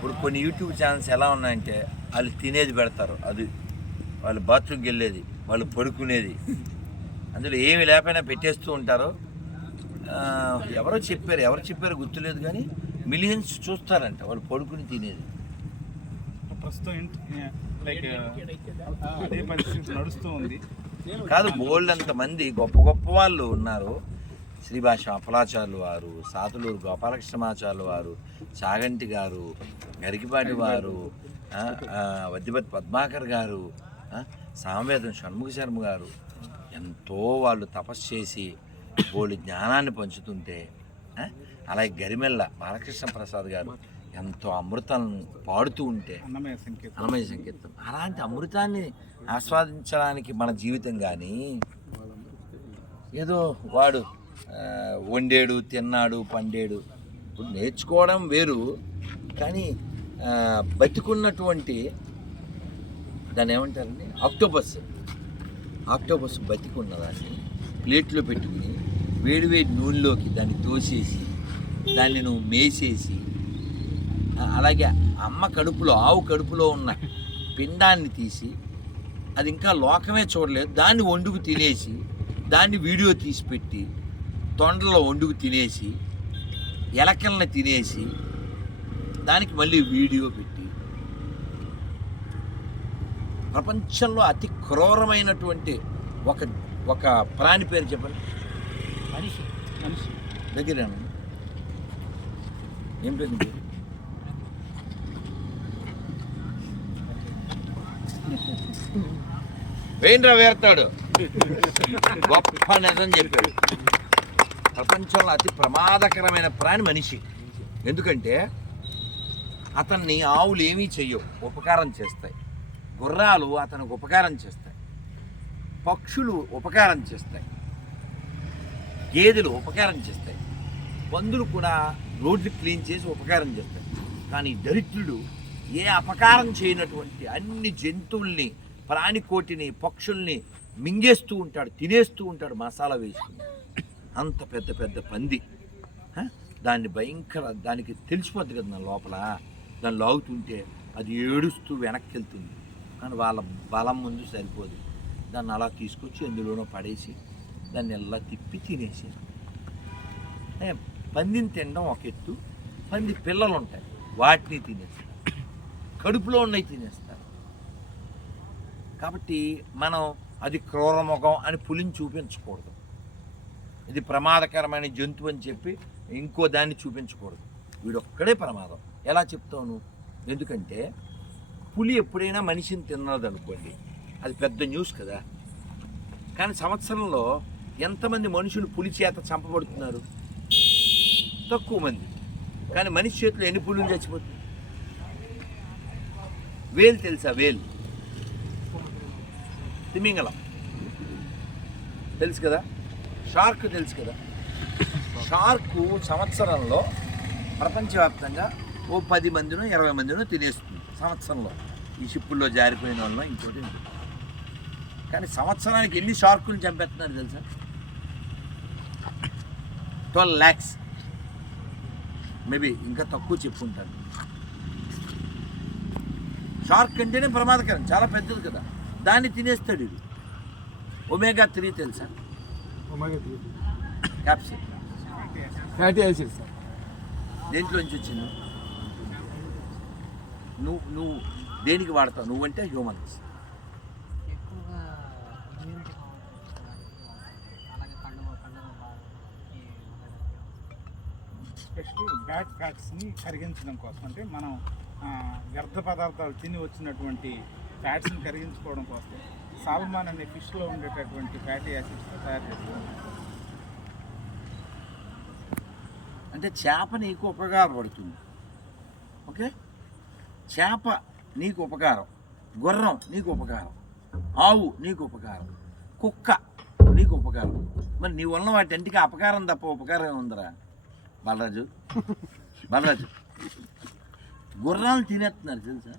ఇప్పుడు కొన్ని YouTube channels ఎలా ఉన్నాయంటే వాళ్ళు తినేది పెడతారు. అది వాళ్ళు బాత్రూమ్కి వెళ్ళేది వాళ్ళు పడుకునేది. అందులో ఏమి లేకపోయినా పెట్టేస్తూ ఉంటారు. ఎవరో చెప్పారు ఎవరు చెప్పారు గుర్తులేదు కానీ మిలియన్స్ చూస్తారంట వాళ్ళు పడుకుని తినేది. ప్రస్తుతం లైక్ అదే పరిస్థితి నడుస్తూ ఉంది. కాదు బోల్డ్ అంత మంది గొప్ప గొప్ప వాళ్ళు ఉన్నారు. శ్రీభాష అప్పలాచార్యులు వారు సాతులూరు గోపాలకృష్ణమాచార్యులు వారు చాగంటి గారు గరికిపాటి వారు వద్దిపతి పద్మాకర్ గారు సామవేదం షణ్ముఖ శర్మ గారు ఎంతో వాళ్ళు తపస్సు చేసి బోల్డ్ జ్ఞానాన్ని పంచుతుంటే అలాగే గరిమెల్ల బాలకృష్ణ ప్రసాద్ గారు ఎంతో అమృతం పాడుతూ ఉంటే అన్నమయ సంకీర్తనం అలాంటి అమృతాన్ని ఆస్వాదించడానికి మన జీవితం కానీ ఏదో వాడు వండేడు తిన్నాడు పండేడు. ఇప్పుడు నేర్చుకోవడం వేరు కానీ బతికున్నటువంటి దాన్ని ఏమంటారండి? ఆక్టోపస్. ఆక్టోపస్ బతికున్న దాన్ని ప్లేట్లో పెట్టుకుని వేడి వేడి నూనెలోకి దాన్ని తోసేసి దాన్ని నువ్వు మేసేసి అలాగే అమ్మ కడుపులో ఆవు కడుపులో ఉన్న పిండాన్ని తీసి అది ఇంకా లోకమే చూడలేదు. దాన్ని వండుకు తినేసి దాన్ని వీడియో తీసి పెట్టి తొండలో వండుకు తినేసి ఎలకల్ని తినేసి దానికి మళ్ళీ వీడియో పెట్టి ప్రపంచంలో అతి క్రూరమైనటువంటి ఒక ఒక ప్రాణి పేరు చెప్పండి. మనిషి మనిషి. దగ్గర ఏం పేరు? వేయండిరా వేస్తాడు గొప్ప నిజం చెప్పాడు. ప్రపంచంలో అతి ప్రమాదకరమైన ప్రాణి మనిషి. ఎందుకంటే అతన్ని ఆవులు ఏమీ చెయ్యవు ఉపకారం చేస్తాయి. గుర్రాలు అతనికి ఉపకారం చేస్తాయి. పక్షులు ఉపకారం చేస్తాయి. గేదెలు ఉపకారం చేస్తాయి. పందులు కూడా రోడ్లు క్లీన్ చేసి ఉపకారం చేస్తాయి. కానీ దరిద్రుడు ఏ అపకారం చేయనటువంటి అన్ని జంతువుల్ని ప్రాణికోటిని పక్షుల్ని మింగేస్తూ ఉంటాడు తినేస్తూ ఉంటాడు మసాలా వేసుకుని. అంత పెద్ద పెద్ద పంది. దాన్ని భయంకర దానికి తెలిసిపోద్ది కదా నా లోపల. దాన్ని లాగుతుంటే అది ఏడుస్తూ వెనక్కి వెళ్తుంది కానీ వాళ్ళ బలం ముందు సరిపోదు. దాన్ని అలా తీసుకొచ్చి ఎందులోనో పడేసి దాన్ని ఎలా తిప్పి తినేసారు పందిని తినడం ఒక ఎత్తు. పంది పిల్లలు ఉంటాయి వాటిని తినేస్తారు. కడుపులో ఉన్నాయి తినేస్తారు. కాబట్టి మనం అది క్రూరముఖం అని పులిని చూపించకూడదు. ఇది ప్రమాదకరమైన జంతువు అని చెప్పి ఇంకో దాన్ని చూపించకూడదు. వీడొక్కడే ప్రమాదం. ఎలా చెప్తాను ఎందుకంటే పులి ఎప్పుడైనా మనిషిని తిన్నది అనుకోండి అది పెద్ద న్యూస్ కదా. కానీ సంవత్సరంలో ఎంతమంది మనుషులు పులి చేత చంపబడుతున్నారు? తక్కువ మంది. కానీ మనిషి చేతిలో ఎన్ని పులులు చచ్చిపోతుంది వేలు తెలుసా? వేలు. తిమింగలం తెలుసు కదా? షార్క్ తెలుసు కదా. షార్కు సంవత్సరంలో ప్రపంచవ్యాప్తంగా ఓ పది మందినో ఇరవై మందినో తినేస్తుంది సంవత్సరంలో. ఈ షిప్పుల్లో జారిపోయిన వాళ్ళ ఇంకోటి కానీ సంవత్సరానికి ఎన్ని షార్కులు చంపేస్తున్నారు తెలుసా? ట్వెల్వ్ ల్యాక్స్. మేబీ ఇంకా తక్కువ చెప్పుకుంటాను షార్క్ అంటేనే ప్రమాదకరం. చాలా పెద్దది కదా. దాన్ని తినేస్తాడు ఇది. ఒమేగా త్రీ తెలుసా? క్యాప్సిల్ ఫ్యాటీ యాసిడ్ సార్ దేంట్లోంచి వచ్చింది? నువ్వు నువ్వు దేనికి వాడతావు? నువ్వంటే హ్యూమన్స్ బ్యాడ్ ఫ్యాట్స్ని కరిగించడం కోసం. అంటే మనం వ్యర్థ పదార్థాలు తిని వచ్చినటువంటి ఫ్యాట్స్ని కరిగించుకోవడం కోసం. సాల్మాన్ అనే ఫిష్లో ఉండేటటువంటి ఫ్యాటీ యాసిడ్స్తో తయారు చేస్తారు అంటే చేప నీకు ఉపకారపడుతుంది ఓకే? చేప నీకు ఉపకారం. గుర్రం నీకు ఉపకారం. ఆవు నీకు ఉపకారం. కుక్క నీకు ఉపకారం. మరి నీ వల్ల వాటి ఇంటికి అపకారం తప్ప ఉపకారం ఉందిరా? బలరాజు. బలరాజు. గుర్రాలు తినేస్తున్నారు తెలుసా?